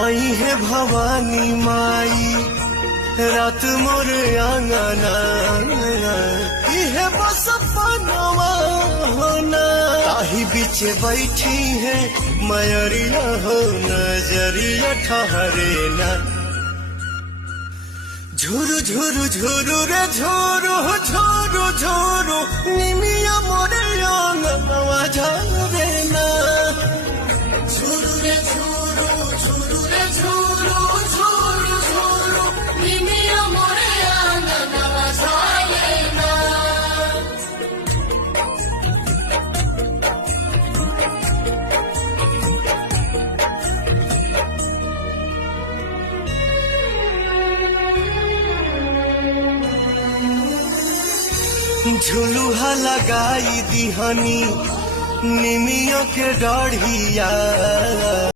आई है भवानी माई रात मोरे आंगना है बस पनवा होना ताही बीच बैठी है मयरिया हो नजरिया ठहरे ना झुरु झुरु झुरु रे झुरु झुरु झुरु निमिया मोरे आंगनवा झरे ना झुरु रे झुरु झुरु रे झुरु झुरु झुरु निमिया मोरे आंगनवा झरे ना झुलुहा लगाई दिहनी निमिया के डढ़िया